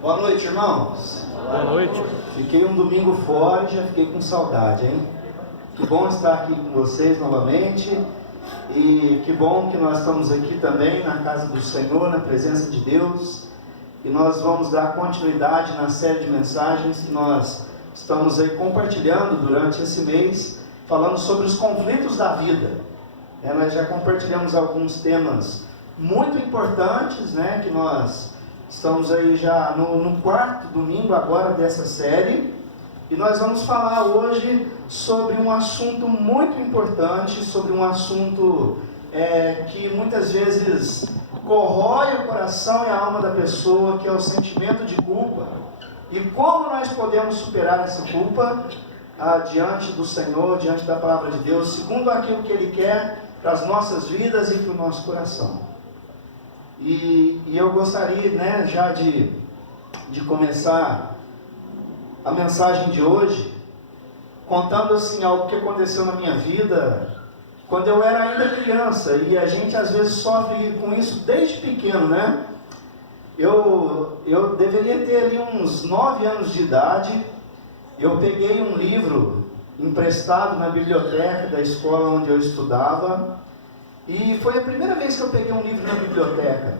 Boa noite, irmãos. Boa noite. Fiquei um domingo fora e já fiquei com saudade, hein? Que bom estar aqui com vocês novamente. E que bom que nós estamos aqui também na casa do Senhor, na presença de Deus. E nós vamos dar continuidade na série de mensagens que nós estamos aí compartilhando durante esse mês, falando sobre os conflitos da vida. Nós já compartilhamos alguns temas muito importantes, que nós estamos aí já no quarto domingo agora dessa série. E nós vamos falar hoje sobre um assunto muito importante, sobre um assunto que muitas vezes corrói o coração e a alma da pessoa, que é o sentimento de culpa. E como nós podemos superar essa culpa diante do Senhor, diante da palavra de Deus, segundo aquilo que Ele quer para as nossas vidas e para o nosso coração. E eu gostaria já de começar a mensagem de hoje contando assim algo que aconteceu na minha vida quando eu era ainda criança, e a gente às vezes sofre com isso desde pequeno, Eu deveria ter ali uns 9 anos de idade. Eu peguei um livro emprestado na biblioteca da escola onde eu estudava, e foi a primeira vez que eu peguei um livro na biblioteca.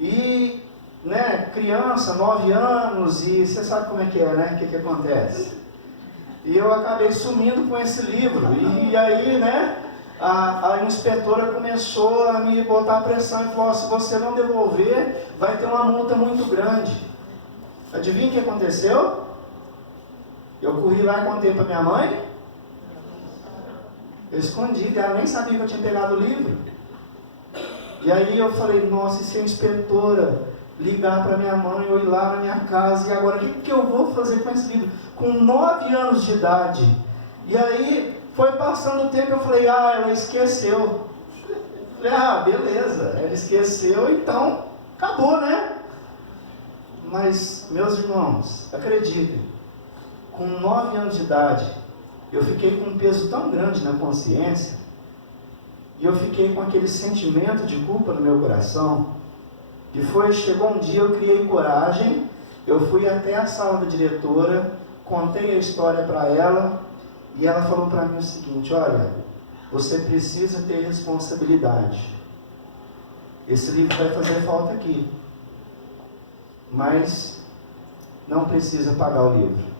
E criança, 9 anos, e você sabe como é que é, o que acontece? E eu acabei sumindo com esse livro, e aí, a inspetora começou a me botar pressão e falou: se você não devolver, vai ter uma multa muito grande. Adivinha o que aconteceu? Eu corri lá e contei para minha mãe. Eu escondi, ela nem sabia que eu tinha pegado o livro. E aí eu falei: nossa, e se a inspetora ligar para minha mãe, eu ir lá na minha casa, e agora o que eu vou fazer com esse livro? Com 9 anos de idade. E aí foi passando o tempo, eu falei: ela esqueceu. Falei: beleza, ela esqueceu, então acabou, Mas, meus irmãos, acreditem, com 9 anos de idade, eu fiquei com um peso tão grande na consciência, e eu fiquei com aquele sentimento de culpa no meu coração, que chegou um dia, eu criei coragem, eu fui até a sala da diretora, contei a história para ela, e ela falou para mim o seguinte: olha, você precisa ter responsabilidade. Esse livro vai fazer falta aqui, mas não precisa pagar o livro.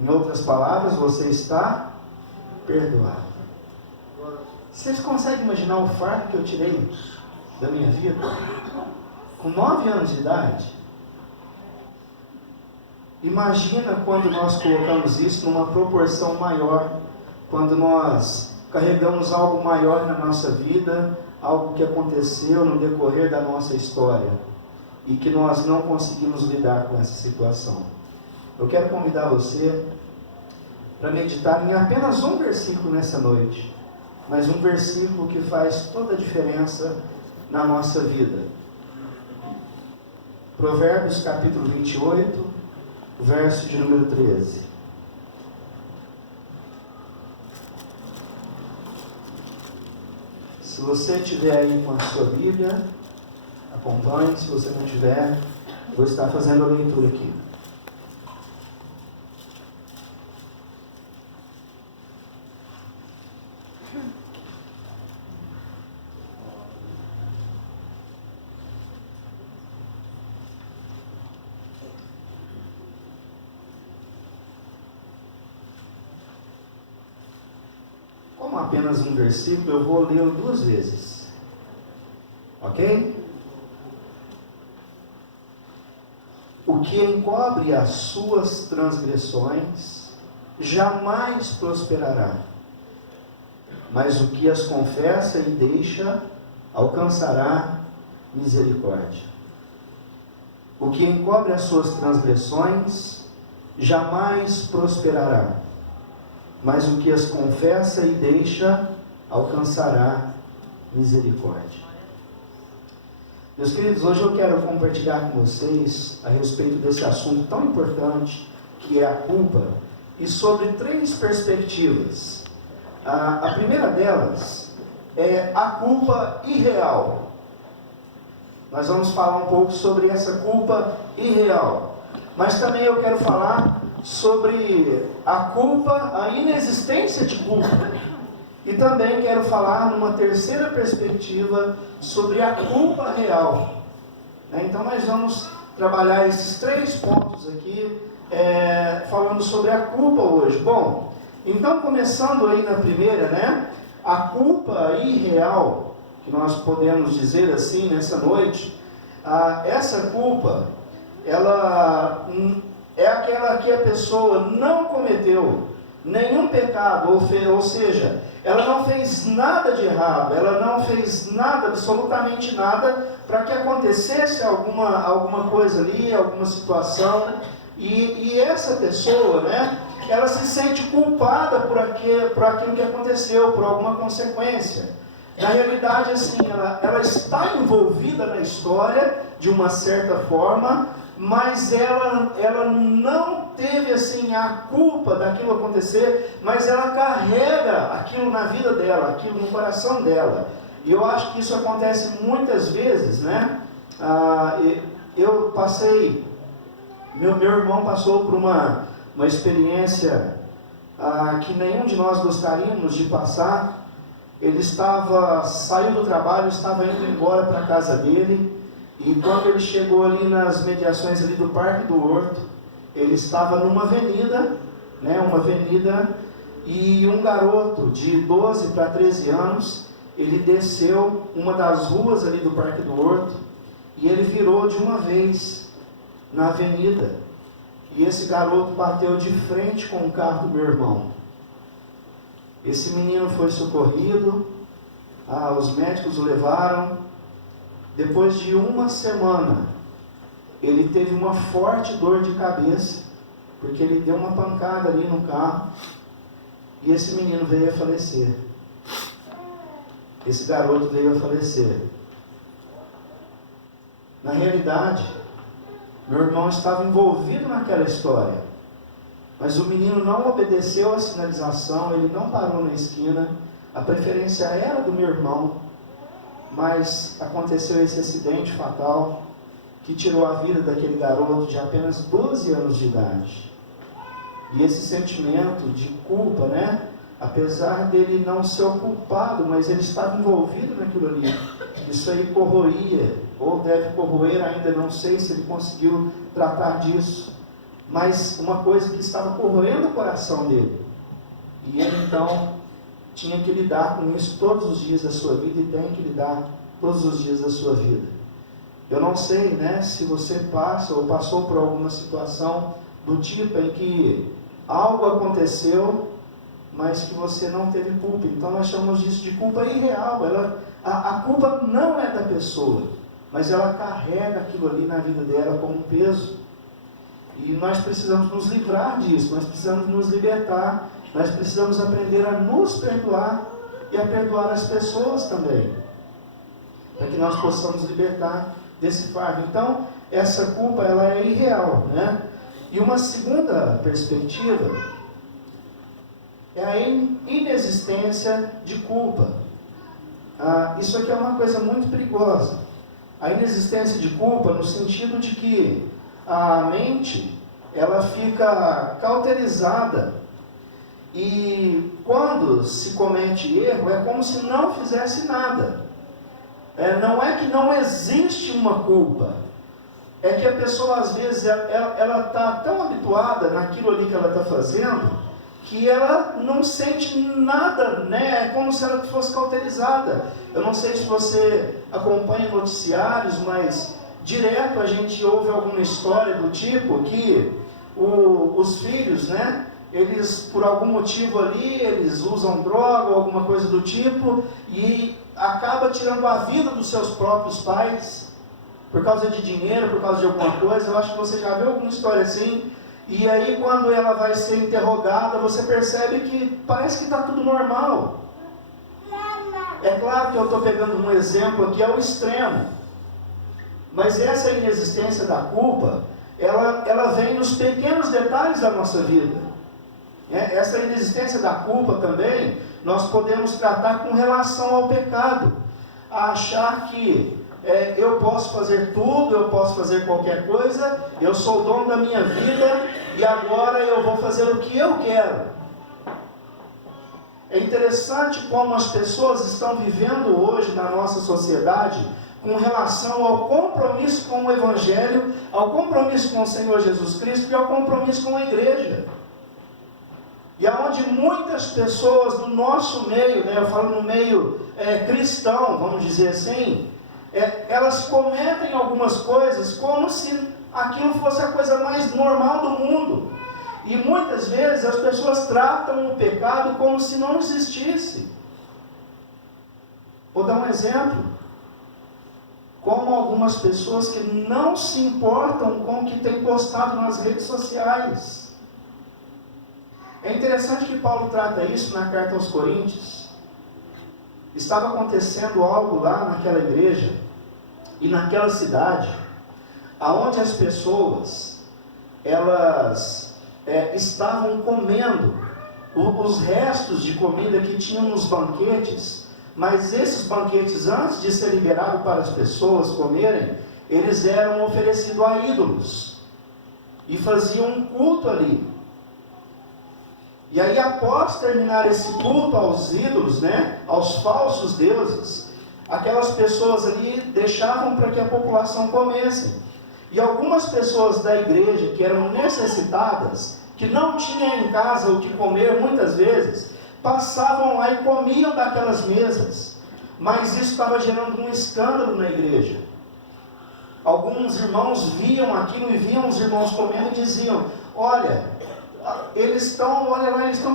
Em outras palavras, você está perdoado. Vocês conseguem imaginar o fardo que eu tirei da minha vida? Com 9 anos de idade? Imagina quando nós colocamos isso numa proporção maior, quando nós carregamos algo maior na nossa vida, algo que aconteceu no decorrer da nossa história, e que nós não conseguimos lidar com essa situação. Eu quero convidar você para meditar em apenas um versículo nessa noite, mas um versículo que faz toda a diferença na nossa vida. Provérbios capítulo 28, verso de número 13. Se você tiver aí com a sua Bíblia, acompanhe. Se você não tiver, eu vou estar fazendo a leitura aqui. Como apenas um versículo, eu vou lê-lo 2 vezes. Ok? O que encobre as suas transgressões jamais prosperará, mas o que as confessa e deixa alcançará misericórdia. O que encobre as suas transgressões jamais prosperará, mas o que as confessa e deixa alcançará misericórdia. Meus queridos, hoje eu quero compartilhar com vocês a respeito desse assunto tão importante, que é a culpa, e sobre 3 perspectivas. A primeira delas é a culpa irreal. Nós vamos falar um pouco sobre essa culpa irreal. Mas também eu quero falar sobre a culpa, a inexistência de culpa. E também quero falar numa terceira perspectiva sobre a culpa real. Então nós vamos trabalhar esses 3 pontos aqui, falando sobre a culpa hoje. Bom, então começando aí na primeira, né? A culpa irreal, que nós podemos dizer assim nessa noite, essa culpa, ela é aquela que a pessoa não cometeu nenhum pecado, ou seja, ela não fez nada de errado, ela não fez nada, absolutamente nada, para que acontecesse alguma coisa ali, alguma situação, e essa pessoa, né, ela se sente culpada por aquilo que aconteceu, por alguma consequência. Na realidade, assim, ela está envolvida na história, de uma certa forma, mas ela não teve assim a culpa daquilo acontecer, mas ela carrega aquilo na vida dela, aquilo no coração dela. E eu acho que isso acontece muitas vezes, né? Eu passei, meu irmão passou por uma experiência que nenhum de nós gostaríamos de passar. Ele saiu do trabalho, estava indo embora para a casa dele. E quando ele chegou ali nas mediações ali do Parque do Horto, ele estava numa avenida, né, e um garoto de 12 para 13 anos, ele desceu uma das ruas ali do Parque do Horto, e ele virou de uma vez na avenida, e esse garoto bateu de frente com o carro do meu irmão. Esse menino foi socorrido, os médicos o levaram. Depois de uma semana, ele teve uma forte dor de cabeça, porque ele deu uma pancada ali no carro, e esse menino veio a falecer. Esse garoto veio a falecer. Na realidade, meu irmão estava envolvido naquela história, mas o menino não obedeceu à sinalização, ele não parou na esquina, a preferência era do meu irmão, mas aconteceu esse acidente fatal que tirou a vida daquele garoto de apenas 12 anos de idade. E esse sentimento de culpa, né? Apesar dele não ser o culpado, mas ele estava envolvido naquilo ali. Isso aí corroía, ou deve corroer ainda, não sei se ele conseguiu tratar disso. Mas uma coisa que estava corroendo o coração dele. E ele então tinha que lidar com isso todos os dias da sua vida e tem que lidar todos os dias da sua vida. Eu não sei, né, se você passa ou passou por alguma situação do tipo em que algo aconteceu, mas que você não teve culpa. Então nós chamamos disso de culpa irreal. A culpa não é da pessoa, mas ela carrega aquilo ali na vida dela como um peso. E nós precisamos nos livrar disso, nós precisamos nos libertar. Nós precisamos aprender a nos perdoar e a perdoar as pessoas também, para que nós possamos libertar desse fardo. Então, essa culpa ela é irreal, né? E uma segunda perspectiva é a inexistência de culpa. Isso aqui é uma coisa muito perigosa. A inexistência de culpa no sentido de que a mente ela fica cauterizada. E quando se comete erro, é como se não fizesse nada. Não é que não existe uma culpa. É que a pessoa, às vezes, ela está tão habituada naquilo ali que ela está fazendo, que ela não sente nada, né? É como se ela fosse cauterizada. Eu não sei se você acompanha noticiários, mas direto a gente ouve alguma história do tipo que os filhos, né? Eles, por algum motivo ali, eles usam droga ou alguma coisa do tipo e acaba tirando a vida dos seus próprios pais por causa de dinheiro, por causa de alguma coisa. Eu acho que você já viu alguma história assim. E aí quando ela vai ser interrogada, você percebe que parece que está tudo normal. É claro que eu estou pegando um exemplo aqui ao extremo, mas essa inexistência da culpa, ela vem nos pequenos detalhes da nossa vida. Essa inexistência da culpa também, nós podemos tratar com relação ao pecado. A achar que eu posso fazer tudo, eu posso fazer qualquer coisa, eu sou o dono da minha vida e agora eu vou fazer o que eu quero. É interessante como as pessoas estão vivendo hoje na nossa sociedade com relação ao compromisso com o Evangelho, ao compromisso com o Senhor Jesus Cristo e ao compromisso com a igreja. E aonde muitas pessoas do nosso meio, eu falo no meio cristão, vamos dizer assim, elas cometem algumas coisas como se aquilo fosse a coisa mais normal do mundo. E muitas vezes as pessoas tratam o pecado como se não existisse. Vou dar um exemplo. Como algumas pessoas que não se importam com o que tem postado nas redes sociais. É interessante que Paulo trata isso na carta aos Coríntios. Estava acontecendo algo lá naquela igreja e naquela cidade, aonde as pessoas, elas estavam comendo os restos de comida que tinham nos banquetes, mas esses banquetes, antes de ser liberado para as pessoas comerem, eles eram oferecidos a ídolos e faziam um culto ali. E aí, após terminar esse culto aos ídolos, aos falsos deuses, aquelas pessoas ali deixavam para que a população comesse. E algumas pessoas da igreja que eram necessitadas, que não tinham em casa o que comer muitas vezes, passavam lá e comiam daquelas mesas. Mas isso estava gerando um escândalo na igreja. Alguns irmãos viam aquilo e viam os irmãos comendo e diziam: olha, eles estão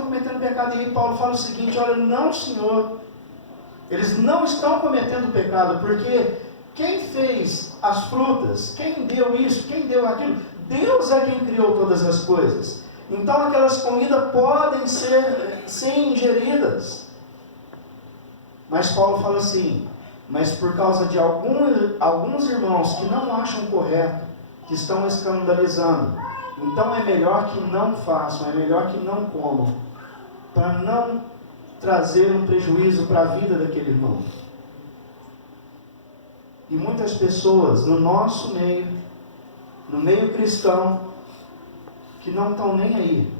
cometendo pecado. E aí Paulo fala o seguinte: olha, não, senhor, eles não estão cometendo pecado, porque quem fez as frutas, quem deu isso, quem deu aquilo, Deus é quem criou todas as coisas. Então aquelas comidas podem ser sim ingeridas. Mas Paulo fala assim: mas por causa de alguns irmãos que não acham correto, que estão escandalizando, então é melhor que não façam, é melhor que não comam, para não trazer um prejuízo para a vida daquele irmão. E muitas pessoas no nosso meio, no meio cristão, que não estão nem aí.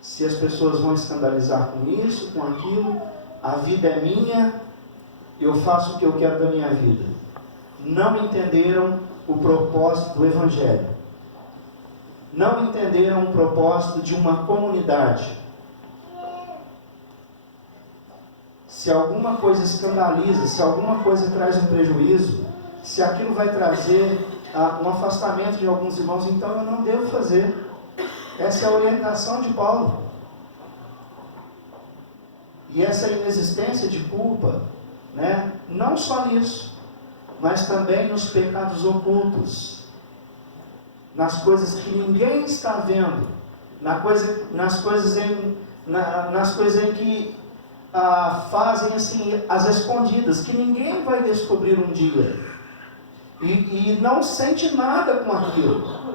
Se as pessoas vão escandalizar com isso, com aquilo, a vida é minha, eu faço o que eu quero da minha vida. Não entenderam o propósito do Evangelho. Não entenderam o propósito de uma comunidade. Se alguma coisa escandaliza, se alguma coisa traz um prejuízo, se aquilo vai trazer um afastamento de alguns irmãos, então eu não devo fazer. Essa é a orientação de Paulo. E essa inexistência de culpa, não só nisso, mas também nos pecados ocultos, nas coisas que ninguém está vendo, nas coisas em que fazem assim as escondidas, que ninguém vai descobrir um dia, e não sente nada com aquilo.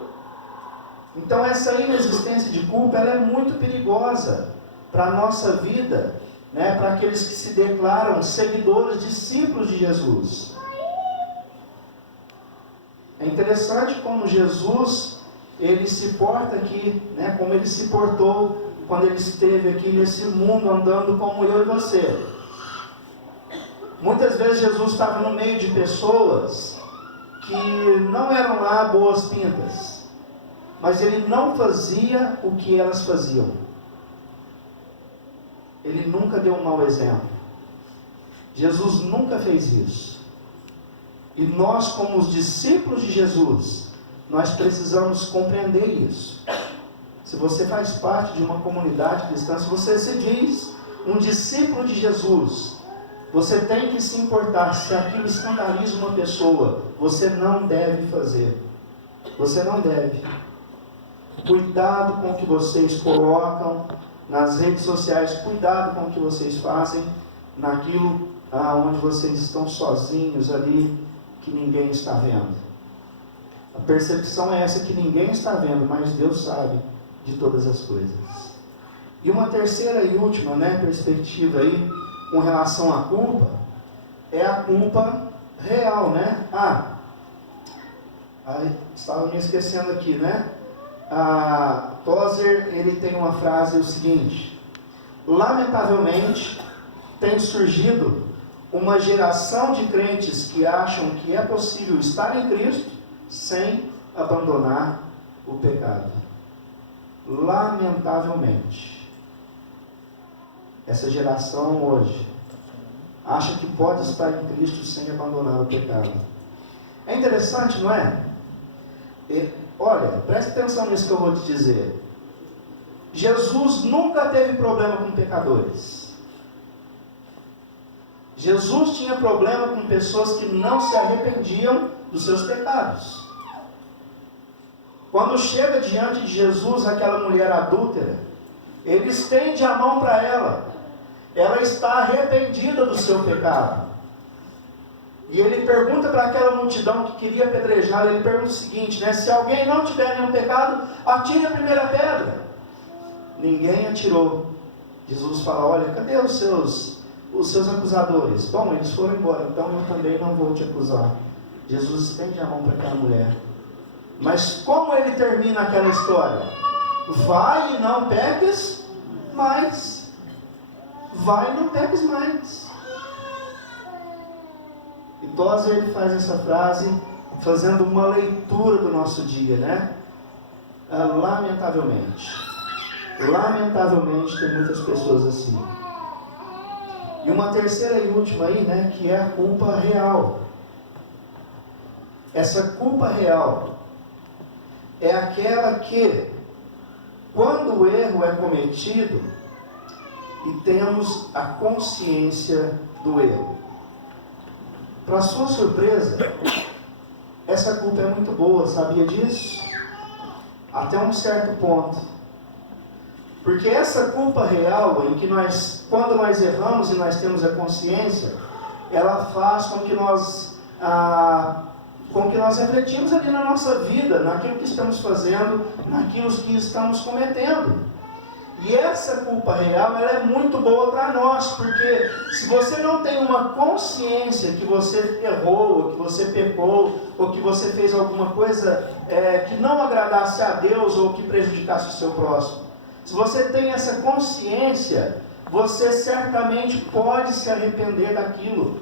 Então essa inexistência de culpa, ela é muito perigosa para a nossa vida, para aqueles que se declaram seguidores, discípulos de Jesus. É interessante como Jesus, ele se porta aqui, como ele se portou quando ele esteve aqui nesse mundo, andando como eu e você. Muitas vezes Jesus estava no meio de pessoas que não eram lá boas pintas, mas ele não fazia o que elas faziam. Ele nunca deu um mau exemplo. Jesus nunca fez isso. E nós, como os discípulos de Jesus, nós precisamos compreender isso. Se você faz parte de uma comunidade cristã, se você se diz um discípulo de Jesus, você tem que se importar. Se aquilo escandaliza uma pessoa, você não deve fazer. Você não deve. Cuidado com o que vocês colocam nas redes sociais, cuidado com o que vocês fazem naquilo onde vocês estão sozinhos ali, que ninguém está vendo. A percepção é essa, que ninguém está vendo, mas Deus sabe de todas as coisas. E uma terceira e última perspectiva aí, com relação à culpa, é a culpa real, né? Estava me esquecendo aqui, né? Tozer, ele tem uma frase, o seguinte: lamentavelmente tem surgido uma geração de crentes que acham que é possível estar em Cristo sem abandonar o pecado. Lamentavelmente, essa geração hoje acha que pode estar em Cristo sem abandonar o pecado. É interessante, não é? Olha, preste atenção nisso que eu vou te dizer. Jesus nunca teve problema com pecadores. Jesus tinha problema com pessoas que não se arrependiam dos seus pecados. Quando chega diante de Jesus aquela mulher adúltera, ele estende a mão para ela. Ela está arrependida do seu pecado. E ele pergunta para aquela multidão que queria apedrejá-la, ele pergunta o seguinte, né? Se alguém não tiver nenhum pecado, atire a primeira pedra. Ninguém atirou. Jesus fala: olha, cadê os seus acusadores? Bom, eles foram embora, então eu também não vou te acusar. Jesus estende a mão para aquela mulher. Mas como ele termina aquela história? Vai e não peques mais. Vai e não peques mais. E Tozer, ele faz essa frase fazendo uma leitura do nosso dia, né? Lamentavelmente tem muitas pessoas assim. E uma terceira e última aí, né, que é a culpa real. Essa culpa real é aquela que, quando o erro é cometido e temos a consciência do erro. Para sua surpresa, essa culpa é muito boa, sabia disso? Até um certo ponto. Porque essa culpa real, em que quando nós erramos e nós temos a consciência, ela faz com que nós refletimos ali na nossa vida, naquilo que estamos fazendo, naquilo que estamos cometendo. E essa culpa real, ela é muito boa para nós, porque se você não tem uma consciência que você errou, ou que você pecou, ou que você fez alguma coisa que não agradasse a Deus, ou que prejudicasse o seu próximo, se você tem essa consciência, você certamente pode se arrepender daquilo.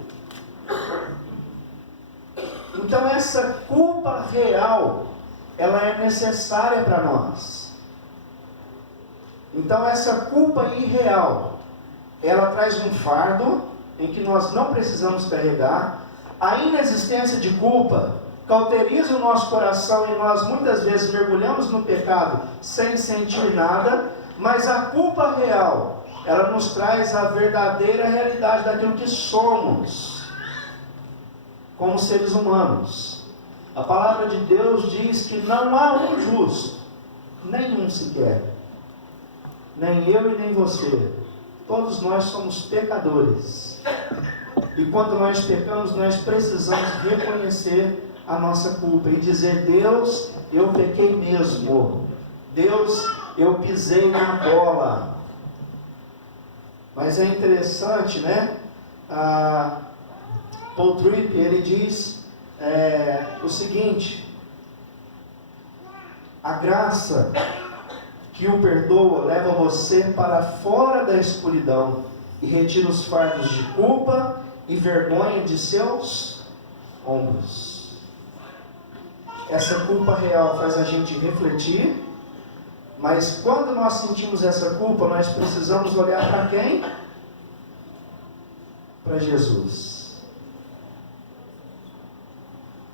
Então essa culpa real, ela é necessária para nós. Então essa culpa irreal, ela traz um fardo em que nós não precisamos carregar. A inexistência de culpa cauteriza o nosso coração e nós muitas vezes mergulhamos no pecado sem sentir nada, mas a culpa real, ela nos traz a verdadeira realidade daquilo que somos como seres humanos. A palavra de Deus diz que não há um justo, nenhum sequer. Nem eu e nem você. Todos nós somos pecadores. E quando nós pecamos, nós precisamos reconhecer a nossa culpa e dizer: Deus, eu pequei mesmo. Deus, eu pisei na bola. Mas é interessante, né? Paul Tripp, ele diz o seguinte: a graça que o perdoa leva você para fora da escuridão e retira os fardos de culpa e vergonha de seus ombros. Essa culpa real faz a gente refletir, mas quando nós sentimos essa culpa, nós precisamos olhar para quem? Para Jesus.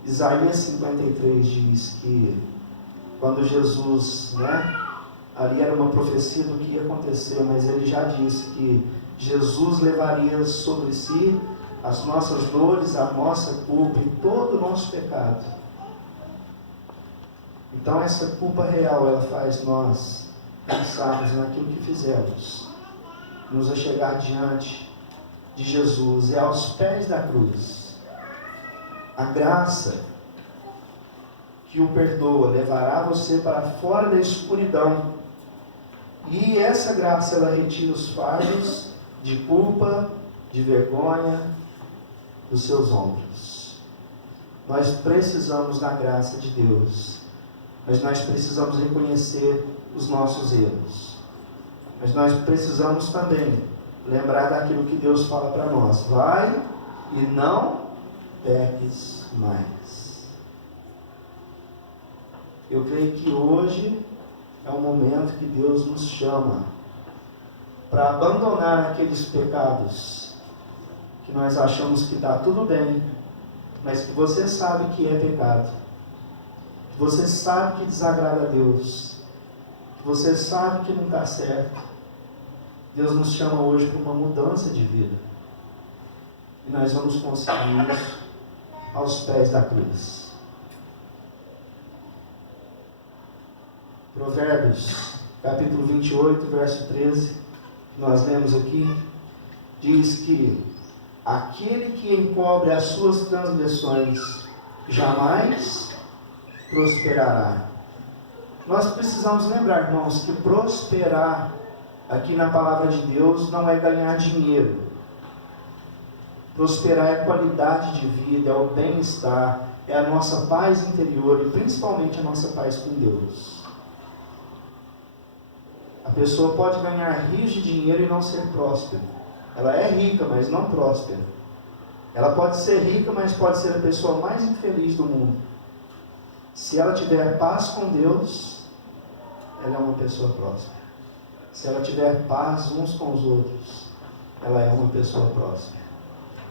Isaías 53 diz que quando Jesus, ali era uma profecia do que ia acontecer, mas ele já disse que Jesus levaria sobre si as nossas dores, a nossa culpa e todo o nosso pecado. Então essa culpa real, ela faz nós pensarmos naquilo que fizemos, nos achegar diante de Jesus e aos pés da cruz. A graça que o perdoa levará você para fora da escuridão. E essa graça, ela retira os fardos de culpa, de vergonha dos seus ombros. Nós precisamos da graça de Deus, mas nós precisamos reconhecer os nossos erros. Mas nós precisamos também lembrar daquilo que Deus fala para nós: vai e não peques mais. Eu creio que hoje é um momento que Deus nos chama para abandonar aqueles pecados que nós achamos que está tudo bem, mas que você sabe que é pecado, que você sabe que desagrada a Deus, que você sabe que não está certo. Deus nos chama hoje para uma mudança de vida, e nós vamos conseguir isso aos pés da cruz. Provérbios, capítulo 28, verso 13, que nós lemos aqui, diz que aquele que encobre as suas transgressões jamais prosperará. Nós precisamos lembrar, irmãos, que prosperar aqui na palavra de Deus não é ganhar dinheiro. Prosperar é qualidade de vida, é o bem-estar, é a nossa paz interior e principalmente a nossa paz com Deus. A pessoa pode ganhar rios de dinheiro e não ser próspera. Ela é rica, mas não próspera. Ela pode ser rica, mas pode ser a pessoa mais infeliz do mundo. Se ela tiver paz com Deus, ela é uma pessoa próspera. Se ela tiver paz uns com os outros, ela é uma pessoa próspera.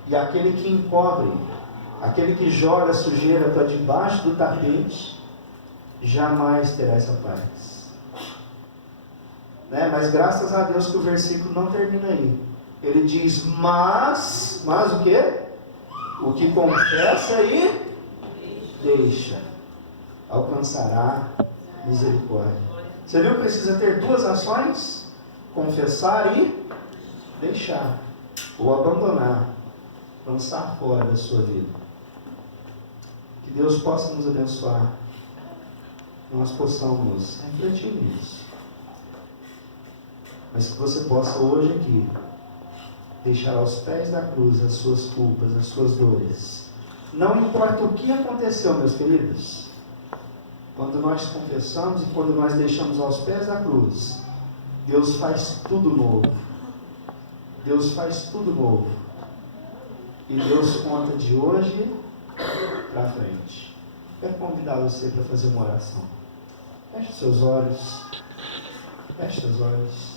E aquele que encobre, aquele que joga a sujeira para debaixo do tapete, jamais terá essa paz. Mas graças a Deus que o versículo não termina aí. Ele diz: mas o quê? O que confessa e deixa, alcançará misericórdia. Você viu que precisa ter duas ações? Confessar e deixar, ou abandonar, lançar fora da sua vida. Que Deus possa nos abençoar, que nós possamos refletir nisso, mas que você possa hoje aqui deixar aos pés da cruz as suas culpas, as suas dores. Não importa o que aconteceu, meus queridos, quando nós confessamos e quando nós deixamos aos pés da cruz, Deus faz tudo novo. Deus faz tudo novo. E Deus conta de hoje para frente. Quero convidar você para fazer uma oração. Feche seus olhos. Feche seus olhos.